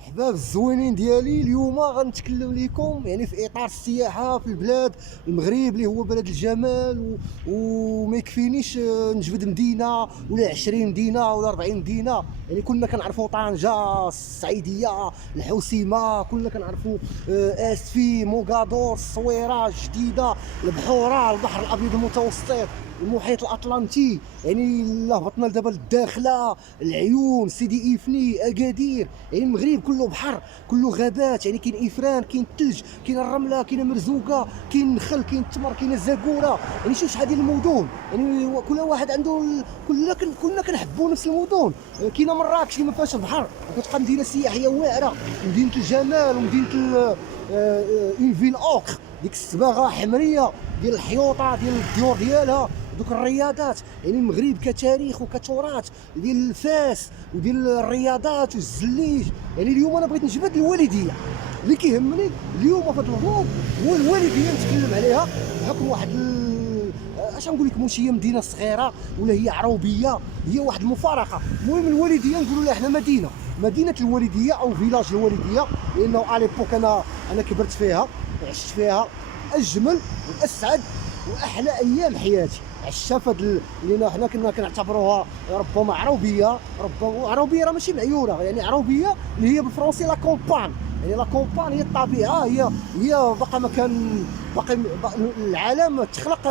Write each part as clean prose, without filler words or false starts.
الحباب الزوينين ديالي اليوم غنتكلم لكم يعني في اطار السياحه في البلاد المغرب اللي هو بلد الجمال وما يكفينيش نجبد مدينه ولا 20 مدينه ولا 40 مدينه. يعني كلنا كنعرفوا طنجه، السعيديه، الحوسيمه، كلنا كنعرفوا اسفي، موغادور، الصويره الجديده، البحوره، البحر الابيض المتوسط، المحيط الاطلنطي. يعني الا هبطنا دابا للداخله، العيون، سيدي افني، اكادير. يعني المغرب كله بحر، كله غابات. يعني كاين افران، كاين الثلج، كاين الرمله، كاين مرزوقه، كاين النخل، كاين التمر، كاين الزاكوره. يعني شحال ديال المدن، يعني كل واحد عنده كلنا كنحبوا نفس المدن. كاينه مراكش اللي ما فيهاش البحر وكتبقى مدينه سياحيه واعره، مدينه الجمال ومدينه اون فيل اوكر، ديك الصباغه حمريه ديال الحيوطه ديال الديور ديالها، دوك الرياضات. يعني المغرب كتاريخ وكتراث ديال الفاس وديال الرياضات والزليج. يعني اليوم انا بغيت نجبد الوالديه. اللي كيهمني اليوم في هذا الفلوق هو الوالديه، نتكلم عليها بحكم واحد اش نقول لكم، واش هي مدينه صغيره ولا هي عروبيه، هي واحد المفارقه. المهم الوالديه نقولوا لها احنا مدينه الوالديه او فيلاج الوالديه، لانه اليبوك انا كبرت فيها وعشت فيها اجمل واسعد واحلى ايام حياتي. عشتها فهاد اللي حنا كنا كنعتبروها ربما عروبيه، ربما عروبيه راه ماشي معيوره، يعني عروبيه اللي هي بالفرنسي لا كومبان. يعني لا كومبان هي الطبيعه، هي باقا ما كان باقي العالم تخلق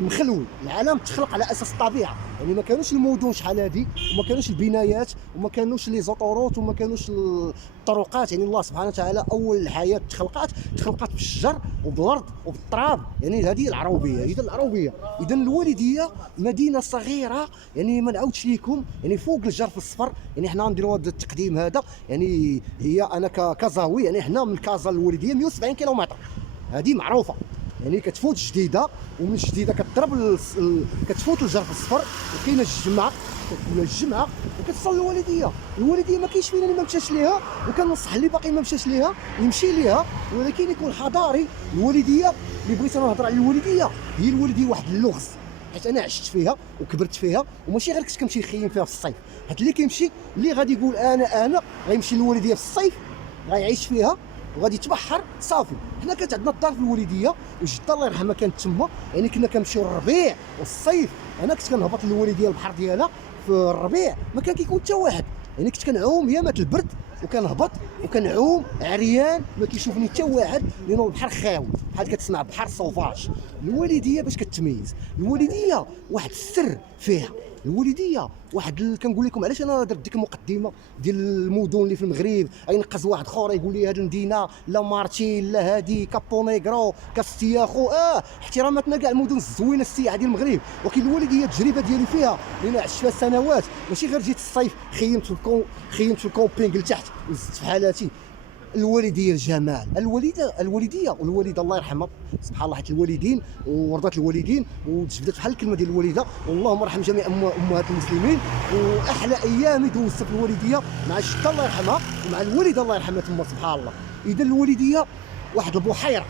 مخلول، العالم تخلق على اساس الطبيعه. يعني ما كانوش المدن شحال هادي، وما كانوش البنايات، وما كانوش لي زوطوروت، وما كانوش الطرقات. يعني الله سبحانه وتعالى اول الحياه تخلقات بالشجر وبالارض وبالتراب. يعني هذه العروبيه. اذا العروبيه، اذا الوالديه مدينه صغيره. يعني ما نعاودش لكم، يعني فوق الجرف الصفر. يعني حنا نديروا هذا التقديم هذا. يعني هي انا كازاوي، يعني حنا من كازا للوالديه 170 كيلومتر، هذه معروفه. يعني كتفوت جديده، ومن جديده كتضرب كتفوت الجرف الصفر، وكاينه الجمعه وكتصل الوالديه ما كاينش فينا اللي ما مشاش ليها، وكنصح اللي باقي ما مشاش ليها يمشي ليها، ولكن يكون حضاري. الوالديه اللي بغيت انا نهضر على الوالديه، هي الوالديه واحد اللغز، حيت انا عشت فيها وكبرت فيها، وماشي غير كنت كنمشي نخيم فيها في الصيف. حيت اللي كيمشي اللي غادي يقول انا غيمشي للوالديه في الصيف، غيعيش فيها وغادي يتبحر صافي. حنا كانت عندنا الدار في الوالديه، وجده الله يرحمها كانت تما. يعني كنا كنمشيو الربيع والصيف. انا كنت كنهبط للوالديه البحر ديالها في الربيع، ما كان كيكون حتى واحد. يعني كنت كنعوم يامات البرد، وكنهبط وكنعوم عريان، ما كيشوفني حتى واحد، لانه البحر خاوي بحال كتسمع بحر صوفاج. الوالديه باش كتميز الوالديه واحد السر فيها. الوالديه واحد كنقول لكم علاش انا درت ديك المقدمه ديال المدن اللي في المغرب. ينقز واحد اخر يقول لي هذه المدينه لا مارتين لا هادي كابونيغرو كاستياخو، احتراماتنا كاع المدن الزوينه السياحه ديال المغرب. ولكن الوالديه التجربه ديالي فيها، لان عشت فيها سنوات، ماشي غير جيت الصيف خيمت في الكومبينغ لتحت وزدت في حالاتي. الوالديه الجمال، الوالديه والوالده الله يرحمها سبحان الله، حيت الوالدين ورضات الوالدين وتجبدت بحال الكلمه ديال الوالده. واللهم ارحم جميع امهات المسلمين. واحلى ايامي دوزتها في الوالديه مع الجده الله يرحمها ومع الوالده الله يرحمها تما سبحان الله. اذا الوالديه واحد البحيره،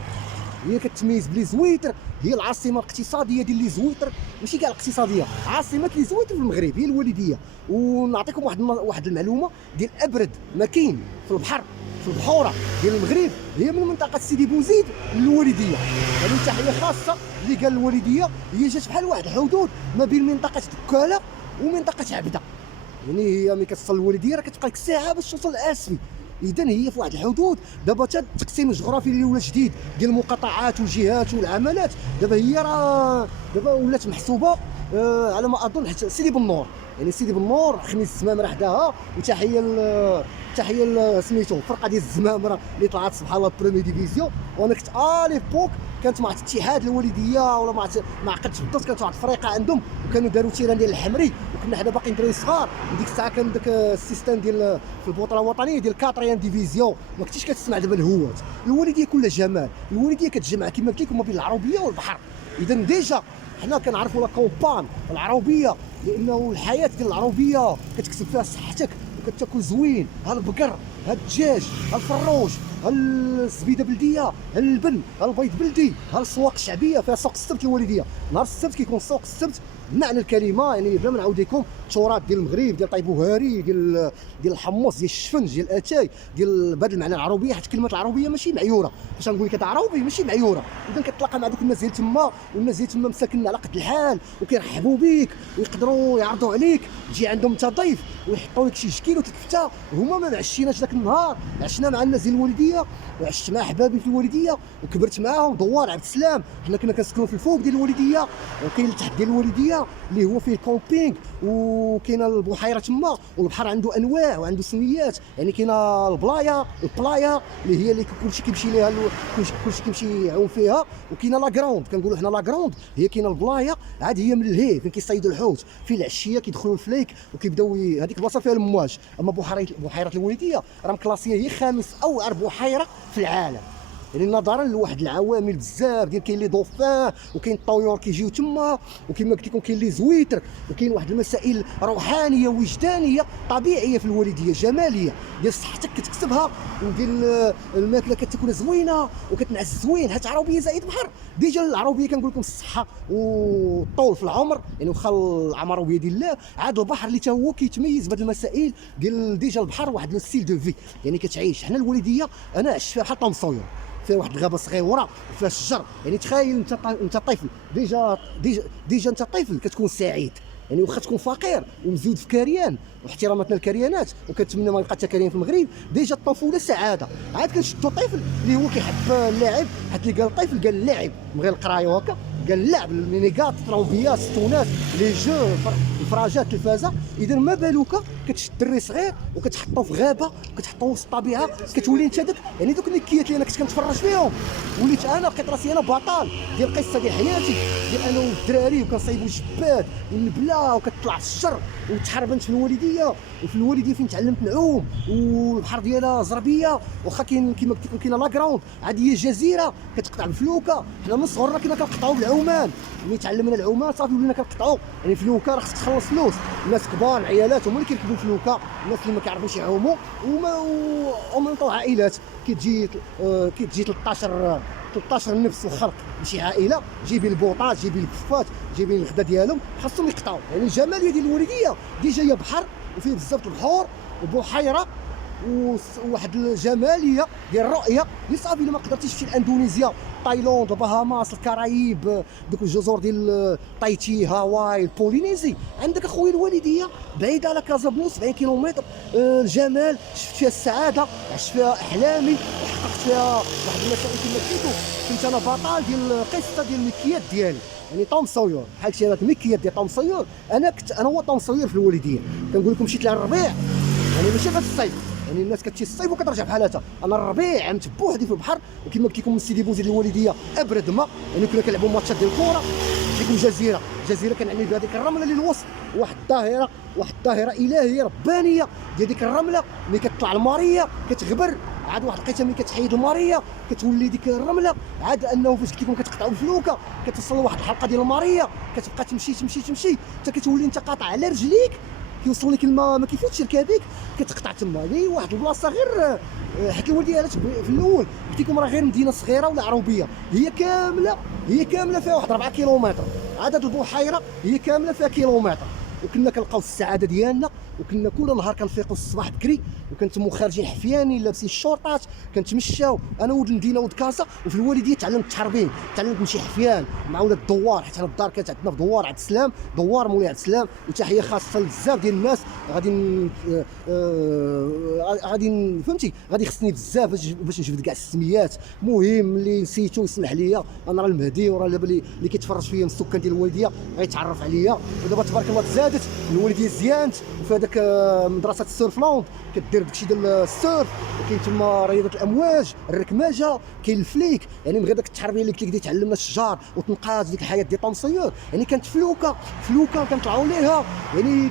هي كتميز بلي زويتر هي العاصمه الاقتصاديه ديال لي زويتر، ماشي كاع الاقتصاديه، عاصمه لي زويتر في المغرب هي الوالديه. ونعطيكم واحد المعلومه ديال ابرد مكان في البحر، في البحوره ديال المغرب، هي من منطقه سيدي بوزيد للوالديه. هذه تحيه خاصه اللي قال الوالديه، هي جات بحال واحد الحدود ما بين منطقه دكاله ومنطقه عبده. يعني هي ملي كتصل الوالديه راه كتبقى لك ساعه باش توصل لاسفي. اذا هي في واحد الحدود. دابا حتى التقسيم الجغرافي اللي ولا جديد ديال المقاطعات والجهات والعملات، دابا هي راه دابا ولات محسوبه على ما اظن حتى سيدي بالنور. يعني سيدي بالنور خميس الزمامره حداها. وتحيه سميتو الفرقه ديال الزمامره اللي طلعت سبحان الله بريمي ديفيزيون. وانا كنت ليبوك كانت مع الاتحاد الوالديه ولا ما عقدتش بالضبط، كانت واحد الفريقه عندهم وكانوا داروا تيران ديال الحمري، وكنا حنا باقيين دراري صغار. وديك الساعه كان داك السيستم ديال في البطوله الوطنيه ديال 4 ديفيزيون، ما كنتيش كتسمع دابا الهوات. الوالديه كلها جمال، الوالديه كتجمع كما قلت لكم ما بين العربيه والبحر. اذا ديجا حنا كنعرفوا لا كومبان العربيه، لانه الحياه ديال العربيه كتكسب فيها صحتك وكتاكل زوين. ها البقر، ها الدجاج، ها الفروج، ها الزبيده بلديه، ها اللبن، ها البيض بلدي، ها السواق الشعبيه فيها سوق السبت الوالديه. نهار السبت كيكون سوق السبت بمعنى الكلمه، يعني بلا ما نعاود لكم التراث ديال المغرب، ديال طيب وهاري، ديال الحمص، ديال الشفنج، ديال اتاي، ديال بهذا المعنى العربيه، حيت كلمه العربيه ماشي معيوره، باش نقول لك هذا عربي ماشي معيوره. اذا كتلاقى مع دوك الناس ديال تما، والناس ديال تما مساكن على قد الحال وكيرحبوا بك ويقدروا يعرضوا عليك، تجي عندهم انت ضيف ويحطوا لك شي كيلو الكفته. هما ما عشيناش ذاك النهار، عشنا مع الناس ديال الوالديه، وعشت مع احبابي في الوالديه وكبرت معاهم. دوار عبد السلام، حنا كنا كنسكنوا في الفوق ديال الوالديه، وكاين تحت ديال الوالديه اللي هو فيه كومبينغ، وكاينه البحيره تما، والبحر عنده انواع وعنده سميات. يعني كاينه البلايا اللي هي اللي كلشي كيمشي ليها، كلشي كيمشي يعوم فيها. وكاينه لاكروند، كنقولوا حنا لاكروند، هي كاينه البلايا عاد هي من الهي فين كيصيدوا الحوت في العشيه، كيدخلوا الفليك وكيبداو هذيك البلاصه فيها الامواج. اما بحيره الوالديه راه مكلاسيه هي خامس اوعر بحيره في العالم، يعني نظرا لواحد العوامل بزاف ديال، كاين لي دوفان، وكاين الطيور كيجيو تما، وكما قلت لكم كاين لي زويتر، وكاين واحد المسائل روحانيه وجدانيه طبيعيه في الوالديه، جماليه ديال صحتك كتكسبها، وديال الماكله كتاكلها زوينه وكتنعس زوين. حيت عربيه زائد بحر، ديجا العربيه كنقول لكم الصحه والطول في العمر، يعني واخا العمر بيد الله، عاد البحر اللي تا هو كيتميز بهذه المسائل ديال ديجا البحر واحد لو ستيل دو في، يعني كتعيش. حنا الوالديه انا عشت فيها بحال طوم سوير، فيها واحد الغابه صغيره وفيها الشجر. يعني تخيل انت طفل، ديجا انت طفل كتكون سعيد، يعني واخا تكون فقير ومزود في كريان، واحتراماتنا الكريانات وكنتمنى ما يبقى حتى كريان في المغرب. ديجا الطفوله سعاده. عاد كنشدو طفل اللي هو كيحب اللعب، حيت اللي قال الطفل قال اللعب من غير القرايه وهكا، قال اللعب، المينيغات، الطرومبيات، الستونات، لي جو، الفراجات، التلفازه. اذا ما بالك كتشد دري صغير وكتحطو في غابه وكتحطو وسط الطبيعه، كتولي انت داك، يعني دوك النكيات اللي انا كنت كنتفرج فيهم، وليت انا لقيت راسي انا بطل ديال القصه ديال حياتي، ديال انا والدراري وكنصايبوا الجباد والنبله وكتطلع في الشر. وتحربنت في الوالديه، وفي الوالديه فين تعلمت نعوم، والبحر ديالها زربيه، واخا كاين كيما قلت لكم كاينه لاكروند، عاد هي جزيره كتقطع بالفلوكه. حنا من صغرنا كنا كنقطعوا بالعومان، ملي تعلمنا العومان صافي ولينا كنقطعوا. يعني فلوكه راه خصك تخلص فلوس، الناس كبار العيالات هما اللي كيركبوا الفلوكه، الناس اللي ما كيعرفوش يعوموا ومن طوع عائلات كتجي 13 نفس وخلق، ماشي عائله جايبين البوطات، جايبين الكفات، جايبين الغدا ديالهم، خاصهم يقطعوا. يعني الجماليه ديال الوالديه دي جايه بحر وفيه بزاف البحور وبحيره وواحد الجماليه ديال الرؤيه اللي صافي الا ما قدرتيش تمشي لاندونيسيا، تايلاند، البهاماس، الكرايب، دوك الجزر ديال تايتي، هاواي، البولينيزي. عندك اخويا الوالديه بعيده على كازابلانكا 70 كيلومتر. الجمال، شفت فيها السعاده، عشت فيها احلامي، وحققت فيها واحد المسائل كما قلت. كنت انا بطل ديال القصه ديال المكيات ديالي، يعني طوم سوير بحال شي هذاك المكيات ديال طوم سوير. انا هو طوم سوير في الوالديه. كنقول لكم مشيت للربيع، يعني ماشي غير الصيف، يعني الناس كتمشي الصيف وكترجع بحالاتها. انا الربيع عمت بوحدي في البحر، وكما قلت لكم من سيدي بوزيد الوالديه ابرد ما، يعني كنا كنلعبوا ماتشات ديال الكره. ديك الجزيره كنعني بها ديك الرمله اللي الوسط، واحد الظاهره الهيه ربانيه ديال ديك الرمله. ملي كتطلع الماريه كتغبر، عاد واحد القيته ملي كتحيد الماريه كتولي ديك الرمله، عاد انه فاش قلت لكم كتقطعوا الفلوكه كتوصل لواحد الحلقه ديال الماريه، كتبقى تمشي حتى كتولي انت قاطع على رجليك، كيوصل لك الماء ما كيفوتش ركابيك، كتقطع تما. هي واحد البلاصه غير حيت الوالديه علاش في الاول قلت لكم راه غير مدينه صغيره ولا عروبيه، هي كامله فيها واحد 4 كيلومتر. عدد البحيره هي كامله فيها كيلومتر. وكنا كنلقاو السعاده ديالنا، وكنا كل نهار كنفيقوا الصباح بكري، وكنتمو خارجين حفيانين لابسين الشورطات، كنتمشاو انا ولد المدينه ولد كازا. وفي الوالديه تعلمت التحربين، تعلمت نمشي حفيان مع ولاد الدوار، حيت انا الدار كانت عندنا في دوار عبد السلام، دوار مولاي عبد السلام. وتحيه خاصه لبزاف ديال الناس غادي فهمتي، غادي خصني بزاف باش نجبد كاع السميات. مهم اللي نسيتو يسمح لي، انا راه المهدي، وراه اللي كيتفرج فيا من السكان ديال الوالديه غيتعرف عليا. ودابا تبارك الله تزادت الوالديه زيانت، وفي هذاك مدرسه السيرفلاند كدير داكشي ديال السيرف، وكاين تما رياضه الامواج، الركماجه، كاين الفليك. يعني من غير داك التحربيه اللي قلت لك تعلمنا الشجار وتنقاز ديك الحياه ديال طوم سيور. يعني كانت فلوكه كنطلعوا ليها، يعني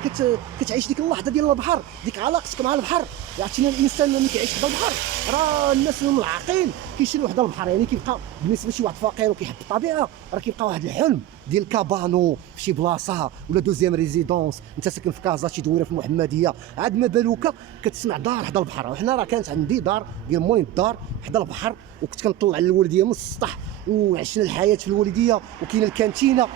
كتعيش ديك اللحظه ديال البحر، ديك علاقتك مع البحر. عرفتينا الانسان ملي كيعيش في البحر، راه الناس الملعقين كيشري وحده البحر. يعني كيبقى بالنسبه لشي واحد فقير وكيحب الطبيعه راه كيبقى واحد الحلم ديال كابانو في شي بلاصه ولا دوزيام ريزيدونس. انت ساكن في كازا شي دويره في المحمديه، عاد ما بالوك كتسمع دار حدا البحر. وحنا راه كانت عندي دار ديال مولين الدار حدا البحر، وكنت كنطلع للوالديه من السطح وعشنا الحياه في الوالديه. وكاينه الكانتينه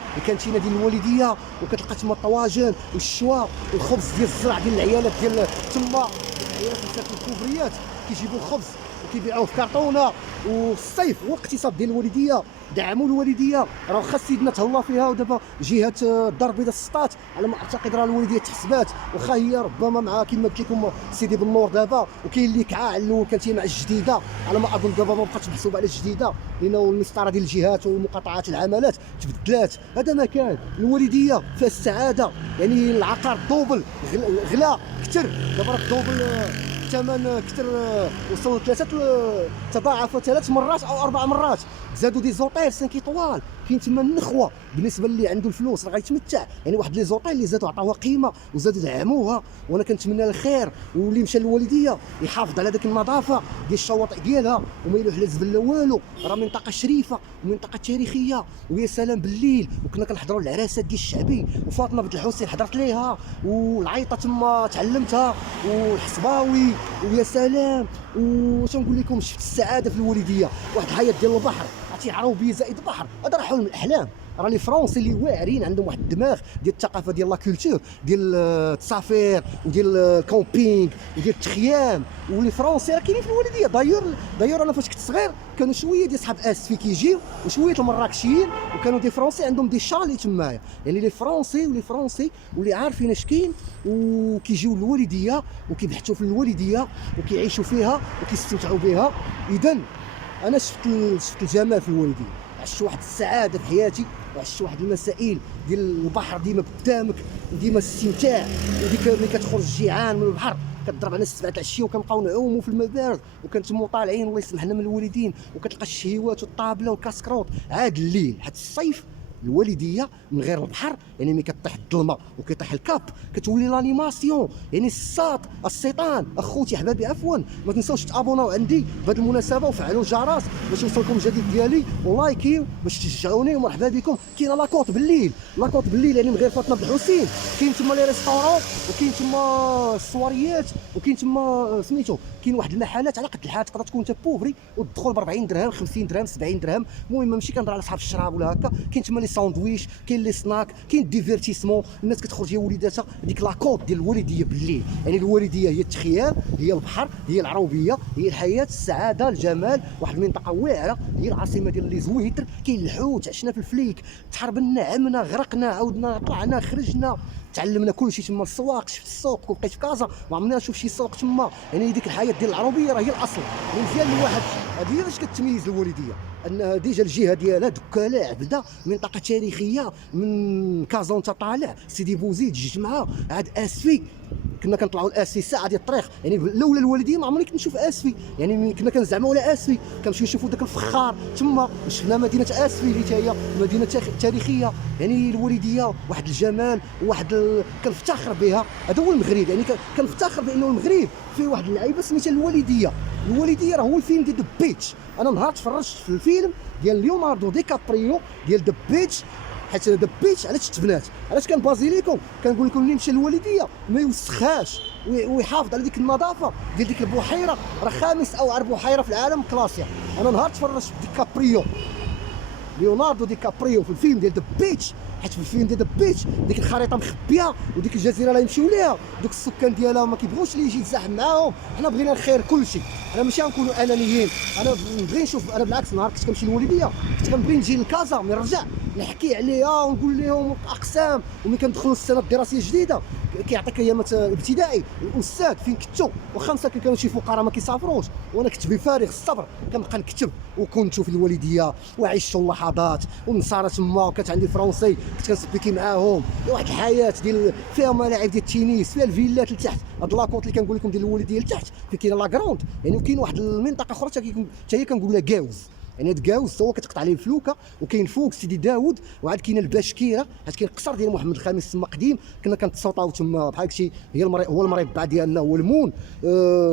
ديال الوالديه، وكتلقى تما الطواجن والشوا والخبز ديال الزرع ديال العيالات ديال تما. العيالات اللي ساكنين في الكوفريات كيجيبوا الخبز وكيبيعوه في كرتونه. والصيف هو الاقتصاد ديال الوالديه، دعموا الوالديه. راه واخا سيدنا تهلا فيها ودابا جهه الدار البيضاء سطات على ما اعتقد، راه الوالديه تحسبات واخا هي ربما مع كما قلت لكم سيدي بالنور دابا. وكاين اللي كعاع الاول كانت هي مع الجديده، على ما اظن دابا ما بقاتش محسوبه على الجديده لانه المسطره ديال الجهات ومقاطعات العمالات تبدلات. هذا ما كان الوالديه فيها السعاده. يعني العقار دوبل غلا كثر، دابا راه دوبل الثمن كثر، وصلوا تضاعف 3 مرات او 4 مرات. زادوا دي زوطيل 5 ايطوال، كاين تما النخوه بالنسبه اللي عنده الفلوس راه غيتمتع. يعني واحد لي زوطيل اللي زادوا عطاوها قيمه وزادوا دعموها، وانا كنتمنى الخير. واللي مشى للوالديه يحافظ على داك النظافه ديال الشواطئ ديالها وما يلوح لا زبل لا والو. راه منطقه شريفه ومنطقه تاريخيه، ويا سلام بالليل وكنا كنحضروا العراسات ديال الشعبي. وفاطمه بنت الحسين حضرت ليها، والعيطه تما تعلمتها، والحصباوي، ويا سلام. واش نقول لكم، شفت السعاده في الوالديه. واحد الحياه ديال البحر، عرفتي عروبيه زائد بحر، هذا راه حلم الاحلام. راه لي فرونسي اللي واعرين عندهم واحد الدماغ ديال الثقافه ديال لا كولتور ديال التسافير وديال الكومبينغ وديال التخيام. ولي فرونسي راه كاينين في الوالديه. دايور انا فاش كنت صغير كانوا شويه ديال صحاب اسفي كيجيو وشويه المراكشيين، وكانوا دي فرونسي عندهم دي شالي تمايا. يعني لي فرونسي واللي عارفين اش كاين وكيجيو للوالديه وكيبحثوا في الوالديه وكيعيشوا فيها وكيستمتعوا بها. اذا انا شفت الجمال في الوالديه، عشت واحد السعاده في حياتي، وعشت واحد المسائل ديال البحر ديما قدامك وديما الاستمتاع. وديك ملي كتخرج جيعان من البحر كتضرب على 7 العشيه وكنبقاو نعوموا في المبارد وكنتموا طالعين الله يسمح لنا من الوالدين، وكتلقى الشهيوات والطابله والكاسكروط عاد الليل. حتى الصيف الوالديه من غير البحر، يعني ملي كطيح الظلمه وكيطيح الكاب كتولي لانيماسيون. يعني الشيطان اخوتي احبابي عفوا ما تنساوش تابوناو عندي بهذه المناسبه وفعلوا الجرس باش يوصلكم الجديد ديالي ولايكيو باش تشجعوني. ومرحبا بكم. كاينه لاكوط بالليل يعني من غير فاطمه بن الحسين كاين تما لي ريستورون، وكاين تما السواريات، وكاين تما سميتو كاين واحد المحلات على قد الحال تقدر تكون انت بوفري وتدخل ب 40 درهم 50 درهم 70 درهم. المهم ماشي كنهضر على صحاب الشراب ولا هكا. كاين تما لي ساندويش، كاين لي سناك، كاين ديفيرتيسمون. الناس كتخرج هي وليداتها ديك لاكوط ديال الوالديه بالليل. يعني الوالديه هي التخيام، هي البحر، هي العروبيه، هي الحياه، السعاده، الجمال. واحد المنطقه واعره هي العاصمه ديال لي زويتر. كاين الحوت، عشنا في الفليك، تحربنا، عمنا، غرقنا، عاودنا، طلعنا، خرجنا، تعلمنا كل شيء تما. السواق، شفت السوق وبقيت في كازا ما عمرنا نشوف شي سوق تما. يعني ديك الحياه ديال العربيه راه هي الاصل. يعني مزيان الواحد هذه هي علاش كتميز الوالديه، ان ديجا الجهه ديالها دكاله عبده، منطقه تاريخيه من كازا وانت طالع سيدي بوزيد الجمعه عاد اسفي. كنا كنطلعوا الاسفي ساعه ديال الطريق. يعني لولا الوالدين ما عمرني كنت نشوف اسفي. يعني كنا كنزعموا على اسفي كنمشيو نشوفوا داك الفخار تما. شفنا مدينه اسفي اللي هي مدينه تاريخيه. يعني الوالديه واحد الجمال وواحد كنفتخر بها. هذا هو المغرب. يعني كنفتخر بانه المغرب فيه واحد اللعيبه سميتها الوالديه. الوالديه راه هو الفيلم ديال ذا بيتش. انا نهار تفرجت في الفيلم ديال ليوناردو دي كابريو ديال ذا بيتش، حيت ذا بيتش علاش تبنات، علاش كنبازي لكم كنقول لكم اللي مشى للوالديه ما يوسخاش ويحافظ على ديك النظافه ديال ديك البحيره. راه خامس او عرب بحيره في العالم كلاسيا. انا نهار تفرجت في دي كابريو ليوناردو دي كابريو في الفيلم ديال ذا بيتش، حيت في الفيلم ديال ذا بيتش ديك الخريطه مخبيه وديك الجزيره اللي يمشيو ليها دوك السكان ديالها ما كيبغوش اللي يجي يتزاحم معاهم. حنا بغينا الخير كلشي، حنا ماشي غنكونوا انانيين. انا نبغي نشوف، انا بالعكس نهار كنت كنمشي للوالديه كنت كنبغي نجي لكازا ونرجع نحكي عليها ونقول لهم الاقسام. وملي كندخلوا السنه الدراسيه الجديده كيعطيك ايامات الابتدائي الاستاذ فين كنتو، واخا مساكن كانوا شي فقراء ما كيسافروش، وانا كنت بفارغ الصبر كنبقى نكتب. وكنت في الوالديه وعشت اللحظات ونصارى تما، وكانت عندي فرونسي كنت كنسبيكي معاهم. واحد الحياه ديال فيها ملاعب ديال التنس، فيها الفيلات لتحت. هاد لاكوط اللي كنقول لكم ديال الوالديه لتحت فين كاينه لاكروند. يعني وكاين واحد المنطقه اخرى حتى هي كنقول لها كاوز. يعني تكاوز هو كتقطع عليه الفلوكه. وكاين فوق سيدي داوود، وعاد كاين الباشكيره، حيت كاين القصر ديال محمد الخامس تما قديم، كنا كنتصوطاو تما بحال هكشي، هي هو المربع ديالنا هو المون.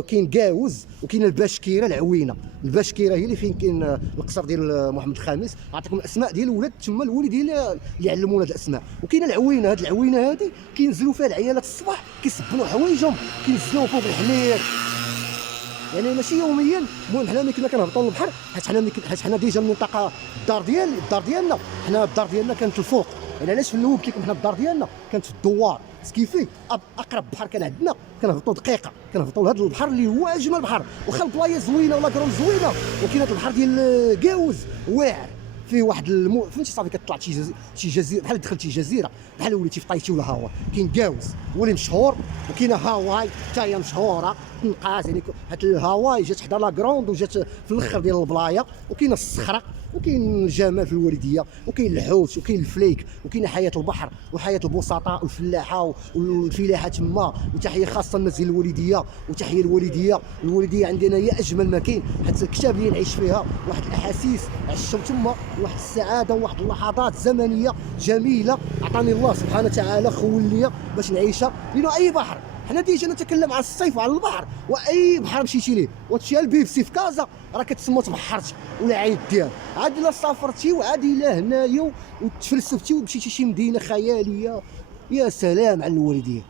كاين كاوز وكاين الباشكيره العوينه. الباشكيره هي اللي فين كاين القصر ديال محمد الخامس. عطيكم الاسماء ديال الولاد تما، الوالد اللي علمونا هاد الاسماء. وكاين العوينه، هاد العوينه هادي كينزلوا فيها العيالات الصباح كيسبنوا حوايجهم، كينزلوا فوق الحمير، يعني ماشي يوميا. المهم حنا ملي كنا كنهبطوا للبحر، حيت حنا ديجا المنطقه الدار ديالنا، حنا الدار ديالنا كانت الفوق. يعني علاش في الاول قلت لكم حنا الدار ديالنا كانت في الدوار سكيفي، اقرب بحر كان عندنا كنهبطوا دقيقه، كنهبطوا لهذا البحر اللي هو اجمل بحر. واخا البلايص زوينه ولا كرون زوينه، ولكن هذا البحر ديال كاوز واعر، فيه واحد فهمتي صافي كتطلع شي جزيره، بحال دخلت شي جزيره، بحال وليتي في طايتي ولا هاواي. كاين كاوز هو اللي مشهور، وكاينه هاواي حتى هي مشهوره تنقاس. يعني حيت الهاواي جات حدا لا كروند وجات في الاخر ديال البلايه. وكاينه الصخره، وكاين الجمال في الوالديه، وكاين الحوت، وكاين الفليك، وكاين حياه البحر وحياه البسطاء والفلاحه والفلاحه تما. وتحيه خاصه الناس ديال الوالديه، وتحيه الوالديه عندنا هي اجمل ما كاين، حيت الكتاب اللي نعيش فيها واحد الاحاسيس عشتو تما، واحد السعاده وواحد اللحظات زمنيه جميله عطاني الله سبحانه وتعالى، خول ليا باش نعيشها. لانه اي بحر، حنا ديجا نتكلم على الصيف وعلى البحر، واي بحر مشيتي ليه وتمشي لبيبسي في كازا راه كتسمى تبحرتي ولا عيد ديال. عاد الا سافرتي وعاد الا هنايا وتفلسفتي ومشيتي شي مدينه خياليه، يا سلام على الوالديه.